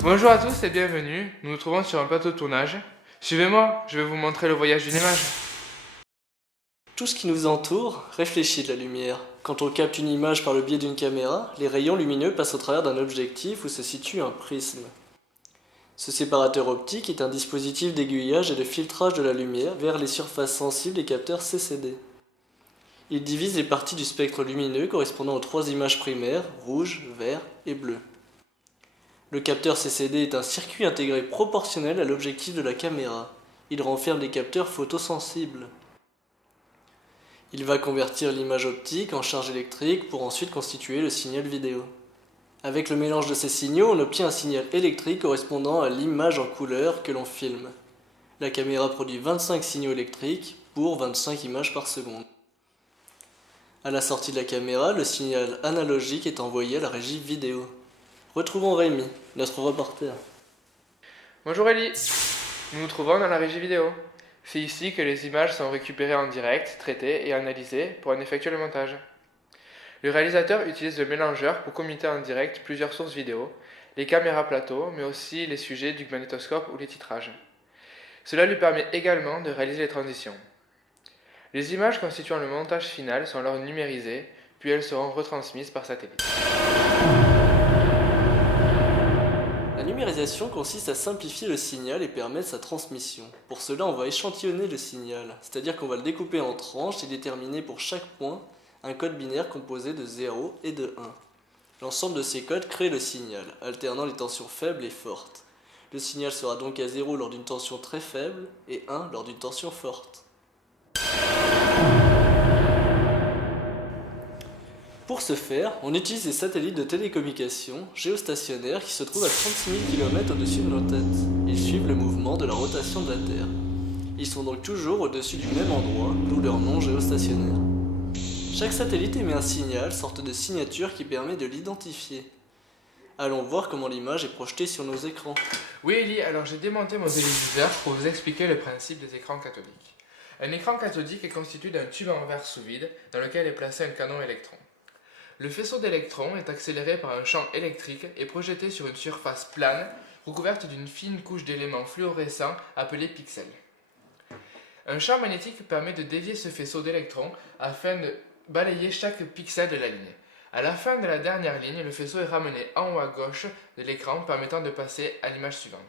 Bonjour à tous et bienvenue, nous nous trouvons sur un plateau de tournage. Suivez-moi, je vais vous montrer le voyage d'une image. Tout ce qui nous entoure réfléchit de la lumière. Quand on capte une image par le biais d'une caméra, les rayons lumineux passent au travers d'un objectif où se situe un prisme. Ce séparateur optique est un dispositif d'aiguillage et de filtrage de la lumière vers les surfaces sensibles des capteurs CCD. Il divise les parties du spectre lumineux correspondant aux trois images primaires, rouge, vert et bleu. Le capteur CCD est un circuit intégré proportionnel à l'objectif de la caméra. Il renferme des capteurs photosensibles. Il va convertir l'image optique en charge électrique pour ensuite constituer le signal vidéo. Avec le mélange de ces signaux, on obtient un signal électrique correspondant à l'image en couleur que l'on filme. La caméra produit 25 signaux électriques pour 25 images par seconde. À la sortie de la caméra, le signal analogique est envoyé à la régie vidéo. Retrouvons Rémi, notre reporter. Bonjour Ellie, nous nous trouvons dans la régie vidéo. C'est ici que les images sont récupérées en direct, traitées et analysées pour en effectuer le montage. Le réalisateur utilise le mélangeur pour commuter en direct plusieurs sources vidéo, les caméras plateau, mais aussi les sujets du magnétoscope ou les titrages. Cela lui permet également de réaliser les transitions. Les images constituant le montage final sont alors numérisées, puis elles seront retransmises par satellite. La numérisation consiste à simplifier le signal et permettre sa transmission. Pour cela, on va échantillonner le signal, c'est-à-dire qu'on va le découper en tranches et déterminer pour chaque point un code binaire composé de 0 et de 1. L'ensemble de ces codes crée le signal, alternant les tensions faibles et fortes. Le signal sera donc à 0 lors d'une tension très faible et 1 lors d'une tension forte. Pour ce faire, on utilise des satellites de télécommunication géostationnaires qui se trouvent à 36 000 km au-dessus de nos têtes. Ils suivent le mouvement de la rotation de la Terre. Ils sont donc toujours au-dessus du même endroit, d'où leur nom géostationnaire. Chaque satellite émet un signal, sorte de signature qui permet de l'identifier. Allons voir comment l'image est projetée sur nos écrans. Oui Ellie, alors j'ai démonté mon téléviseur pour vous expliquer le principe des écrans cathodiques. Un écran cathodique est constitué d'un tube en verre sous vide dans lequel est placé un canon électron. Le faisceau d'électrons est accéléré par un champ électrique et projeté sur une surface plane recouverte d'une fine couche d'éléments fluorescents appelés pixels. Un champ magnétique permet de dévier ce faisceau d'électrons afin de balayer chaque pixel de la ligne. À la fin de la dernière ligne, le faisceau est ramené en haut à gauche de l'écran permettant de passer à l'image suivante.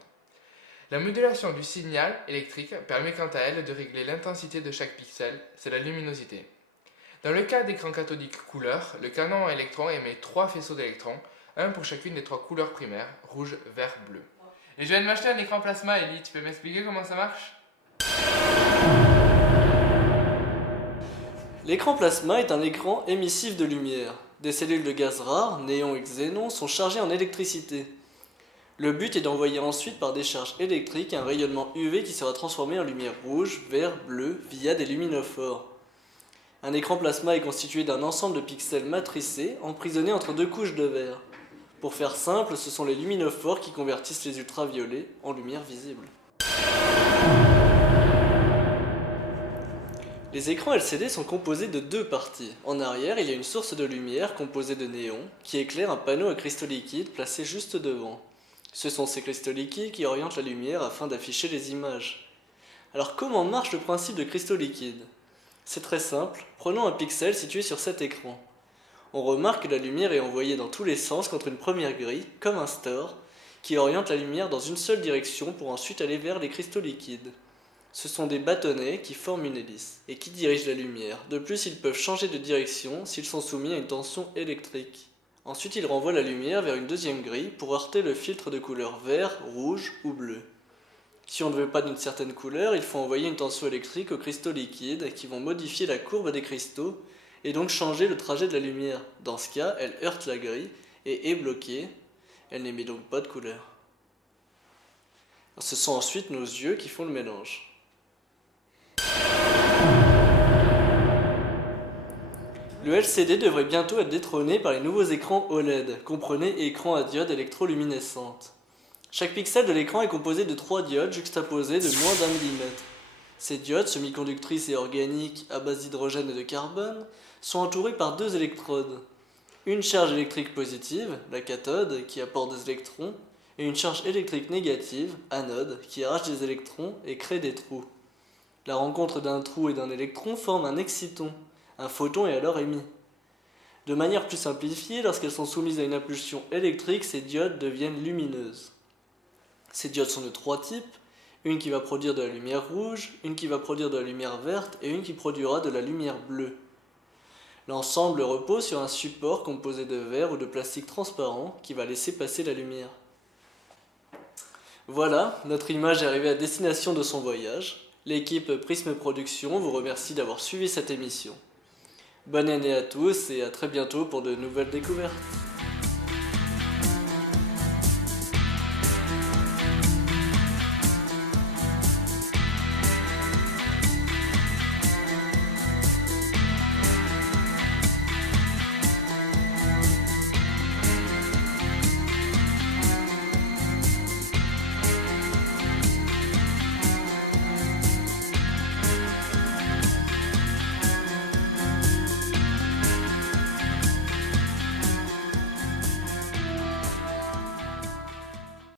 La modulation du signal électrique permet quant à elle de régler l'intensité de chaque pixel, c'est la luminosité. Dans le cas d'écran cathodique couleur, le canon à électrons émet 3 faisceaux d'électrons, un pour chacune des 3 couleurs primaires, rouge, vert, bleu. Et je viens de m'acheter un écran plasma, Ellie, tu peux m'expliquer comment ça marche ? L'écran plasma est un écran émissif de lumière. Des cellules de gaz rares, néon et xénon, sont chargées en électricité. Le but est d'envoyer ensuite par décharge électrique un rayonnement UV qui sera transformé en lumière rouge, vert, bleu via des luminophores. Un écran plasma est constitué d'un ensemble de pixels matricés emprisonnés entre deux couches de verre. Pour faire simple, ce sont les luminophores qui convertissent les ultraviolets en lumière visible. Les écrans LCD sont composés de deux parties. En arrière, il y a une source de lumière composée de néons qui éclaire un panneau à cristaux liquides placé juste devant. Ce sont ces cristaux liquides qui orientent la lumière afin d'afficher les images. Alors comment marche le principe de cristaux liquides ? C'est très simple, prenons un pixel situé sur cet écran. On remarque que la lumière est envoyée dans tous les sens contre une première grille, comme un store, qui oriente la lumière dans une seule direction pour ensuite aller vers les cristaux liquides. Ce sont des bâtonnets qui forment une hélice et qui dirigent la lumière. De plus, ils peuvent changer de direction s'ils sont soumis à une tension électrique. Ensuite, ils renvoient la lumière vers une deuxième grille pour heurter le filtre de couleur vert, rouge ou bleu. Si on ne veut pas d'une certaine couleur, il faut envoyer une tension électrique aux cristaux liquides qui vont modifier la courbe des cristaux et donc changer le trajet de la lumière. Dans ce cas, elle heurte la grille et est bloquée. Elle n'émet donc pas de couleur. Ce sont ensuite nos yeux qui font le mélange. Le LCD devrait bientôt être détrôné par les nouveaux écrans OLED, comprenez écran à diode électroluminescente. Chaque pixel de l'écran est composé de 3 diodes juxtaposées de moins d'1 mm. Ces diodes, semi-conductrices et organiques à base d'hydrogène et de carbone, sont entourées par 2 électrodes. Une charge électrique positive, la cathode, qui apporte des électrons, et une charge électrique négative, anode, qui arrache des électrons et crée des trous. La rencontre d'un trou et d'un électron forme un exciton. Un photon est alors émis. De manière plus simplifiée, lorsqu'elles sont soumises à une impulsion électrique, ces diodes deviennent lumineuses. Ces diodes sont de 3 types, une qui va produire de la lumière rouge, une qui va produire de la lumière verte et une qui produira de la lumière bleue. L'ensemble repose sur un support composé de verre ou de plastique transparent qui va laisser passer la lumière. Voilà, notre image est arrivée à destination de son voyage. L'équipe Prisme Production vous remercie d'avoir suivi cette émission. Bonne année à tous et à très bientôt pour de nouvelles découvertes.